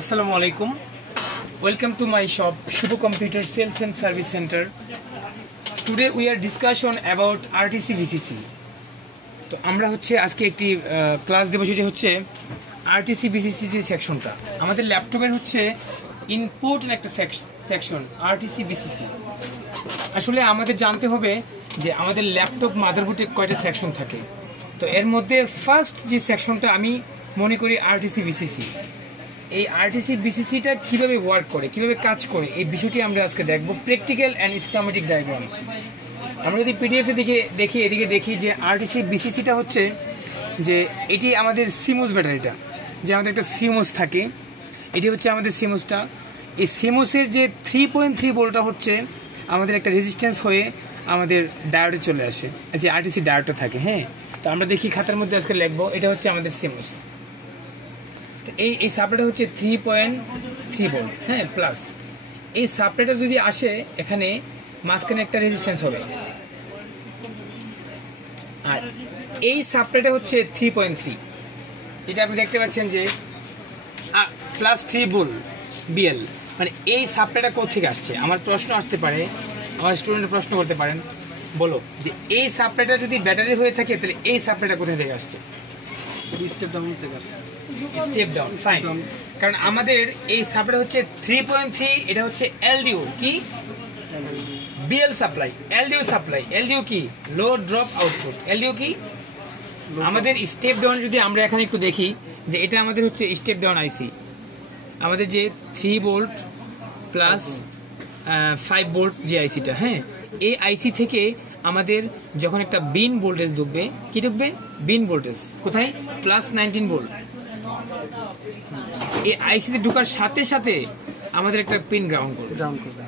Assalamu alaikum. Welcome to my shop Shuvo Computer Sales and Service Center. Today we are discussion about RTC VCC. তো আমরা হচ্ছে আজকে একটি class দেব, যেটা হচ্ছে RTC VCC যে সেকশনটা আমাদের ল্যাপটপের হচ্ছে ইম্পর্টেন্ট একটা সেকশন RTC VCC। আসলে আমাদের জানতে হবে যে আমাদের ল্যাপটপ মাদারবোর্ডে কয়টা সেকশন থাকে। তো এর মধ্যে ফার্স্ট যে সেকশনটা আমি মনে করি RTC VCC। এই RTC VCCটা কিভাবে ওয়ার্ক করে, কিভাবে কাজ করে, এই বিষয়টি আমরা আজকে দেখব, প্র্যাকটিক্যাল অ্যান্ড স্কিমেটিক ডায়াগ্রাম। আমরা যদি পিডিএফ এর দিকে দেখি, এদিকে দেখি যে RTC VCCটা হচ্ছে যে এটি আমাদের সিমোস ব্যাটারিটা, যে আমাদের একটা সিমোস থাকে, এটি হচ্ছে আমাদের সিমোসটা। এই সিমোসের যে 3.3 ভোল্টটা হচ্ছে আমাদের একটা রেজিস্ট্যান্স হয়ে আমাদের ডায়োডে চলে আসে, যে RTC ডায়োডটা থাকে। হ্যাঁ, তো আমরা দেখি খাতার মধ্যে আজকে লিখবো, এটা হচ্ছে আমাদের সিমোস। তো এই সাপ্লাইটা হচ্ছে 3.3 ভোল্ট, হ্যাঁ, প্লাস এই সাপ্লাইটা যদি আসে এখানে মাঝখানে একটা রেজিস্ট্যান্স হবে, আর এই সাপ্লাইটা হচ্ছে 3.3, এটা আপনি দেখতে পাচ্ছেন যে প্লাস 3 ভোল্ট বিএল। মানে এই সাপ্লাইটা কোথা থেকে আসছে? আমার প্রশ্ন আসতে পারে, আমার স্টুডেন্ট প্রশ্ন করতে পারেন, বলো যে এই সাপ্লাইটা যদি ব্যাটারি হয়ে থাকে তাহলে এই সাপ্লাইটা কোথা থেকে আসছে? স্টেপ ডাউন থেকে আসছে। Step down, fine. কারণ আমাদের এই সাপ্লাই হচ্ছে 3.3, এটা হচ্ছে এলডিও কি BL supply, LDO supply. LDO কি লো ড্রপ আউটপুট, এলডিও কি আমাদের স্টেপ ডাউন। যদি আমরা এখানে একটু দেখি যে এটা আমাদের হচ্ছে স্টেপ ডাউন আইসি, আমাদের যে 3 ভোল্ট প্লাস 5 ভোল্ট যে আইসিটা, হ্যাঁ, এই আইসি থেকে আমাদের যখন একটা বিন ভোল্টেজ ঢুকবে, কি ঢুকবে? বিন ভোল্টেজ কোথায়? Plus 19 volt. এই আইসিতে ঢোকার সাথে সাথে আমাদের একটা পিন গ্রাউন্ড করবে।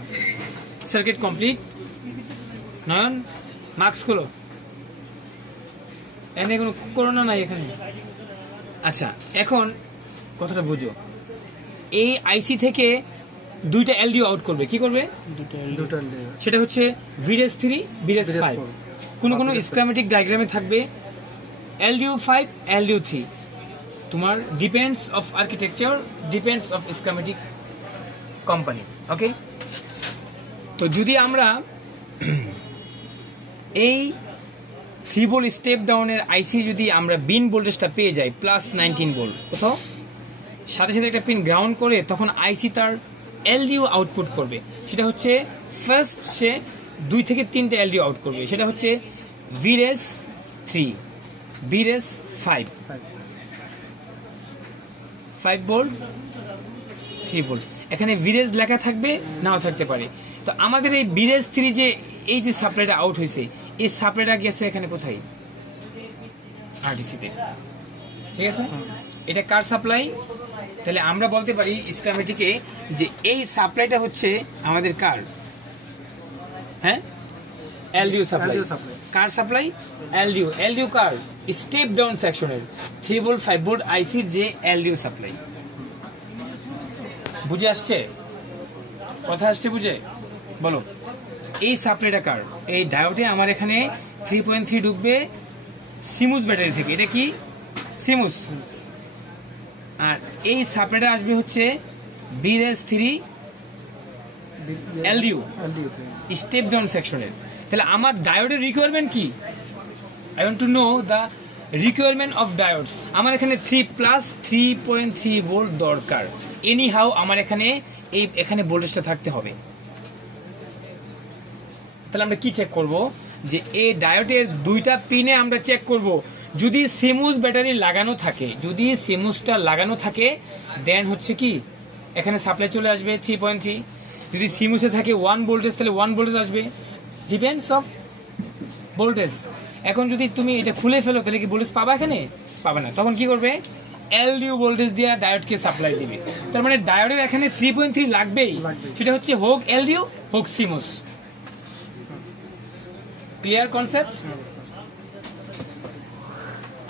Circuit complete. নয়ন মার্কস খোলো, এনে কোনো করোনা নাই এখানে। আচ্ছা, এখন কথাটা বুঝো, এই আইসি থেকে দুইটা এলডিও আউট করবে। কি করবে? দুটো সেটা হচ্ছে VRS 3 VRS 5। কোনো কোনো স্কিমেটিক ডায়াগ্রামে থাকবে LDO 5 LDO 3। তোমার depends of architecture, depends of schematic company. Okay, তো যদি আমরা এই 3 ভোল্ট স্টেপ ডাউনের আইসি যদি আমরা বিন ভোল্টেজটা পেয়ে যাই প্লাস 19 ভোল্ট, কোথাও সাথে সাথে একটা পিন গ্রাউন্ড করে, তখন আইসি তার এলডিও আউটপুট করবে। সেটা হচ্ছে ফার্স্ট সে 2 থেকে 3টে এলডিও আউট করবে। সেটা হচ্ছে VRS 3 VRS 5 ভোল্ট 3 ভোল্ট। এখানে VRS লেখা থাকবে, নাও থাকতে পারে। তো আমাদের এই VRS 3 যে এই যে সাপ্লাইটা আউট হয়েছে, এই সাপ্লাইটা গেছে এখানে কোথায়? RTC-তে। ঠিক আছে, এটা কার সাপ্লাই? তাহলে আমরা বলতে পারি স্কিমেটিকে যে এই সাপ্লাইটা হচ্ছে আমাদের কার? হ্যাঁ, এলডিও সাপ্লাই। কার সাপ্লাই? এলডিও। এলডিও কার? স্টেপ ডাউন সেকশনের 3 ভোল্ট 5 ভোল্ট আইসির যে এলডিও সাপ্লাই। বুঝে আসছে? কথা আসছে বুঝে? বলো, এই সাপ্লাইটা কার? এই ডায়োডে আমার এখানে 3.3 ঢুকবে সিমুস ব্যাটারি থেকে। এটা কি? সিমুস। আর এই সাপ্লাইটা আসবে হচ্ছে VRS 3 LDO স্টেপ ডাউন সেকশনের। তাহলে আমার ডায়োডের রিকোয়ারমেন্ট কি? I want to know the requirement of diodes. আমার এখানে 3 প্লাস 3.3 ভোল্ট দরকার। এনি হাউ আমার এখানে ভোল্টেজটা থাকতে হবে। তাহলে আমরা কি চেক করব? যে এই ডায়োডের দুইটা পিনে আমরা চেক করব, যদি সিমুস ব্যাটারি লাগানো থাকে, যদি সিমুসটা লাগানো থাকে দেন হচ্ছে কি এখানে সাপ্লাই চলে আসবে 3.3। যদি সিমুসে থাকে 1 ভোল্টেজ, তাহলে 1 ভোল্টেজ আসবে, ডিপেন্ডস অফ ভোল্টেজ। এখন যদি তুমি এটা খুলে ফেলো তাহলে কি ভোল্টেজ পাবা? এখানে পাবে না। তখন কি করবে? এলডিও ভোল্টেজ দিয়ে ডায়োডকে সাপ্লাই দিবে। তার মানে ডায়োডের এখানে 3.3 লাগবেই, সেটা হচ্ছে হোক এলডিও হোক সিমুস। Clear concept?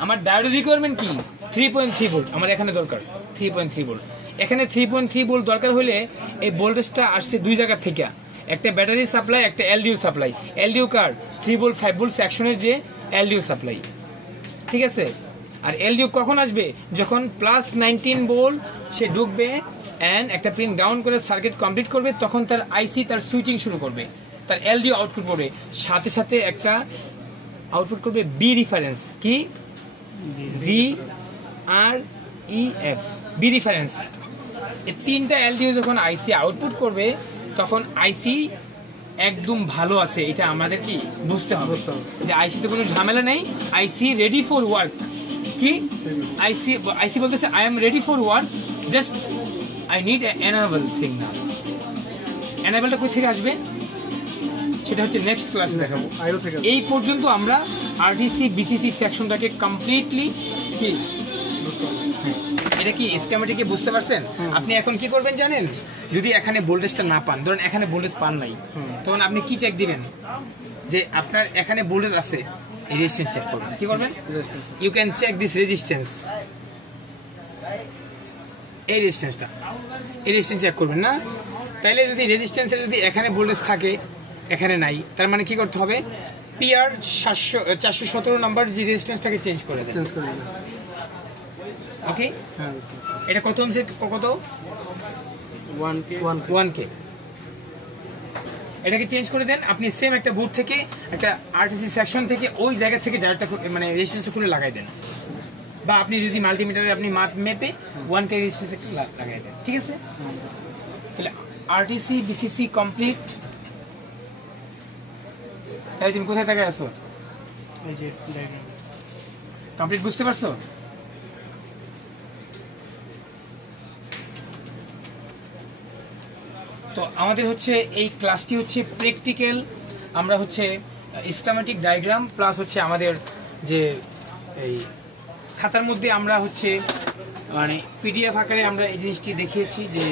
আমার ডায়োডের রিকোয়ারমেন্ট কি? 3.3 ভোল্ট আমার এখানে দরকার। 3.3 ভোল্ট এখানে 3.3 ভোল্ট দরকার হলে এই ভোল্টেজটা আসছে দুই জায়গা থেকে, একটা ব্যাটারি সাপ্লাই, একটা এলডিও সাপ্লাই। এলডিও কার? 3 ভোল্ট 5 ভোল্ট সেকশনের যে এলডিও সাপ্লাই। ঠিক আছে, আর এলডিও কখন আসবে? যখন প্লাস 19 ভোল্ট সে ঢুকবে অ্যান্ড একটা পিন ডাউন করে সার্কিট কমপ্লিট করবে, তখন তার আইসি তার সুইচিং শুরু করবে, তার এলডিও আউটপুট করবে, সাথে সাথে একটা আউটপুট করবে বি রেফারেন্স, কি VREF, বি রেফারেন্স। এই তিনটা এলডিও যখন আইসি আউটপুট করবে তখন আইসি একদম ভালো আছে, এটা আমাদের কি বুঝতে হবে যে আইসিতে কোনো ঝামেলা নেই, আইসি রেডি ফর ওয়ার্ক। কি আইসি বলতেছে I am ready for work, just I need enable signal. এনাবলটা কোথা থেকে আসবে সেটা হচ্ছে নেক্সট ক্লাসে দেখাবো। এই পর্যন্ত আমরা আরটিসি বিসিসি সেকশনটাকে কমপ্লিটলি কি এটা কি স্কিমেটিকে বুঝতে পারছেন? আপনি এখন কি করবেন জানেন? যদি এখানে ভোল্টেজটা না পান, ধরেন এখানে ভোল্টেজ পান নাই, তখন আপনি কি চেক দিবেন যে আপনার এখানে ভোল্টেজ আছে, এই রেজিস্ট্যান্স চেক করবেন। কি করবেন? You can check this resistance, এই রেজিস্ট্যান্স চেক করবেন না? তাইলে যদি রেজিস্ট্যান্সের যদি এখানে ভোল্টেজ থাকে, এখানে নাই, তার মানে কি করতে হবে? PR 417 নাম্বার যে রেজিস্ট্যান্সটাকে চেঞ্জ করে দেন। ওকে, এটা কত ওহমস? কত? 1K। এটাকে চেঞ্জ করে দেন। আপনি সেম একটা বুট থেকে, একটা আরটিসি সেকশন থেকে ওই জায়গা থেকে ডাইরেক্টটা মানে রেজিস্ট্যান্স খুলে লাগাই দেন, বা আপনি যদি মাল্টিমিটারে আপনি মেপে 1K রেজিস্ট্যান্স একটু লাগাই দেন। ঠিক আছে, তাহলে আরটিসি বিসিসি কমপ্লিট। তাই তুমি কোথায় থেকে আসো? এই যে কমপ্লিট, বুঝতে পারছো? তো আমাদের হচ্ছে এই ক্লাসটি হচ্ছে প্র্যাকটিক্যাল, আমরা হচ্ছে স্কিমেটিক ডায়াগ্রাম প্লাস হচ্ছে আমাদের যে এই খাতার মধ্যে আমরা হচ্ছে মানে পিডিএফ আকারে আমরা এই জিনিসটি দেখিয়েছি যে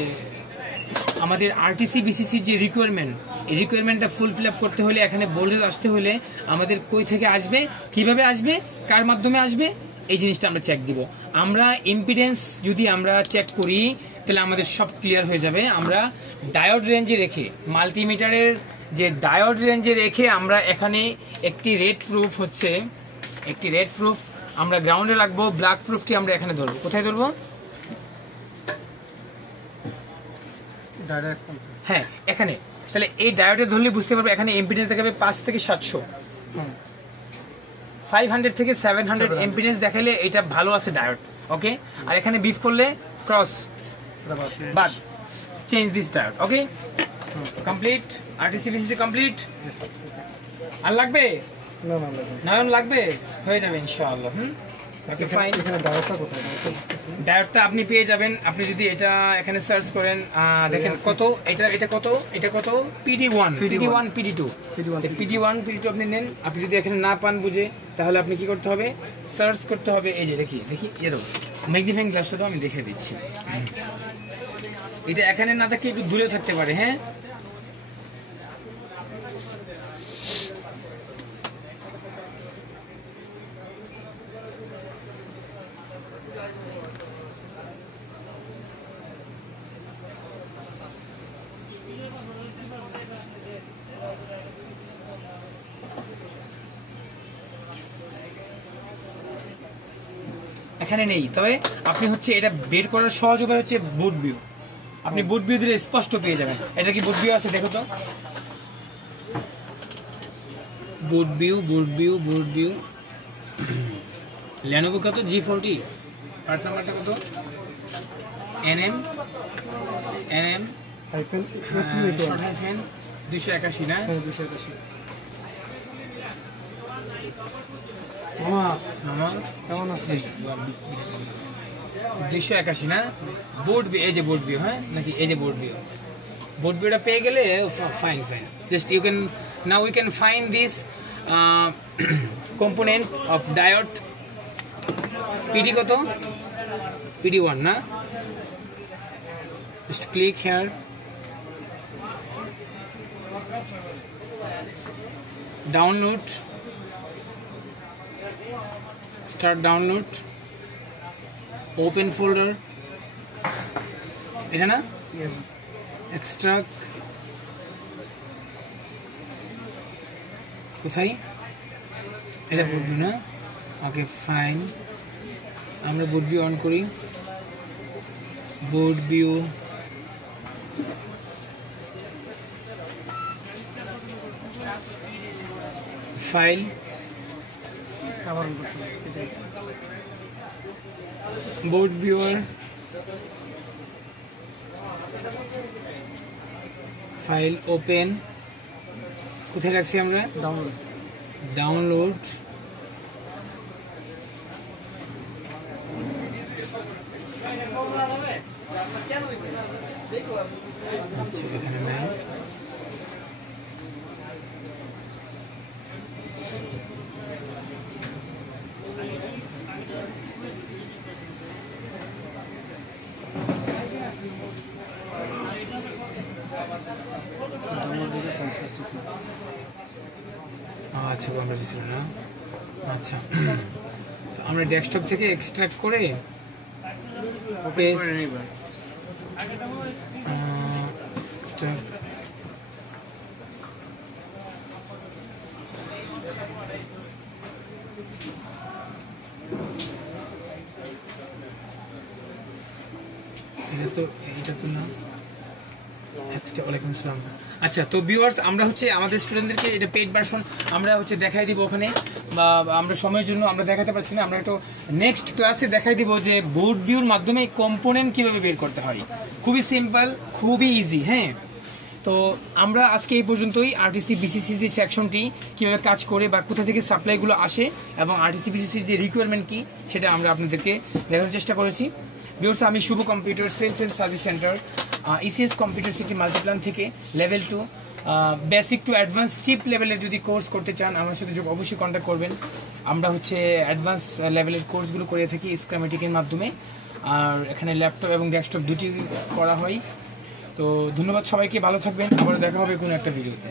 আমাদের আরটিসি বিসিসির যে রিকোয়ারমেন্ট, এই রিকোয়ারমেন্টটা ফুলফিল আপ করতে হলে, এখানে ভোল্টেজ আসতে হলে আমাদের কই থেকে আসবে, কিভাবে আসবে, কার মাধ্যমে আসবে, এই জিনিসটা আমরা চেক দিব। আমরা ইম্পিডেন্স যদি আমরা চেক করি তাহলে আমাদের সব ক্লিয়ার হয়ে যাবে। আমরা ডায়োড রেঞ্জে রেখে, মাল্টিমিটারের যে ডায়োড রেঞ্জে রেখে আমরা এখানে একটি রেড প্রুফ আমরা গ্রাউন্ডে রাখবো, ব্ল্যাক প্রুফটি আমরা এখানে ধরবো। কোথায় ধরবো? হ্যাঁ, এখানে। তাহলে এই ডায়োডে ধরলে বুঝতে পারবো এখানে ইম্পিডেন্স দেখাবে 5 থেকে 700, 500 থেকে 700 ইম্পিডেন্স দেখাইলে এটা ভালো আছে ডায়োড। ওকে, আর এখানে বিফ করলে ক্রস বাদ, change this diode. Okay, complete. RTC VCC complete. আর লাগবে না? লাগবে, হয়ে যাবে ইনশাআল্লাহ। ওকে, ফাইন। ডায়োডটা আপনি পেয়ে যাবেন, আপনি যদি এটা এখানে সার্চ করেন, দেখেন কত, এটা কত, PD1 PD2 আপনি নেন। আপনি যদি এখানে না পান বুঝে, তাহলে আপনি কি করতে হবে? সার্চ করতে হবে। এই যে দেখি ম্যাগনিফাইং গ্লাসটা তো আমি দেখে দিচ্ছি। এটা এখানে না থাকে, একটু দূরে থাকতে পারে। হ্যাঁ, এখানে নেই। তবে আপনি হচ্ছে এটা বের করার সহজ উপায় হচ্ছে বুট ভিউ। আপনি বুট ভিউ দিলে স্পষ্ট পেয়ে যাবেন। এটা কি বুট ভিউ আছে? দেখো তো, বুট ভিউ লেনোভো কত? G40 পার্ট নাম্বারটা কত? NM 281 না? 281 না? বোর্ড ভিউ, এই যে বোর্ড ভিউ। হ্যাঁ, নাকি এই যে বোর্ড ভিউটা পেয়ে গেলে fine. Just you can now we can find this component of diode. PD কত? PD1 না? Just click here, download, start download, open folder, এটা না? Yes. Extract, কোথায়? এটা বুট ভিউ না? ওকে, ফাইন। আমরা বুট ভিউ অন করি। board view, file, কভার করতে এটাই board viewer, file open, কোথায় রাখছি আমরা? ডাউনলোড ডাউনলোড, আচ্ছা এখানে নাই, ডাউনলোড দিলে কন্ট্রাস্ট ছিল আচ্ছা কন্ট্রাস্ট ছিল না, আচ্ছা তো আমরা ডেস্কটপ থেকে এক্সট্রাক্ট করে পেস্ট extract, এটা তো না এক্সট্রা। ওয়ালাইকুম আসসালাম। আচ্ছা তো ভিউয়ার্স আমরা হচ্ছে আমাদের স্টুডেন্টদেরকে এটা পেইড ভার্সন আমরা হচ্ছে দেখাই দিব ওখানে, বা আমরা সময়ের জন্য আমরা দেখাতে পারছি না, আমরা একটু নেক্সট ক্লাসে দেখাই দিব যে বোর্ড ভিউর মাধ্যমে কম্পোনেন্ট কিভাবে বের করতে হয়। খুবই সিম্পল, খুবই ইজি। হ্যাঁ, তো আমরা আজকে এই পর্যন্তই। আরটিসি বিসিসি যে সেকশনটি কীভাবে কাজ করে বা কোথা থেকে সাপ্লাইগুলো আসে এবং আরটিসি বিসিসির যে রিকোয়ারমেন্ট কী সেটা আমরা আপনাদেরকে দেখানোর চেষ্টা করেছি। ভিউয়ার্স আমি Shubho computer sales and service center ECS computer city Multiplan থেকে level 2 basic to advance chip লেভেলের যদি কোর্স করতে চান আমার সাথে অবশ্যই কন্ট্যাক্ট করবেন। আমরা হচ্ছে অ্যাডভান্স লেভেলের কোর্সগুলো করে থাকি স্ক্রামেটিকের মাধ্যমে, আর এখানে ল্যাপটপ এবং ডেস্কটপ দুটি করা হয়। তো ধন্যবাদ সবাইকে, ভালো থাকবেন, আবার দেখা হবে কোনো একটা ভিডিওতে।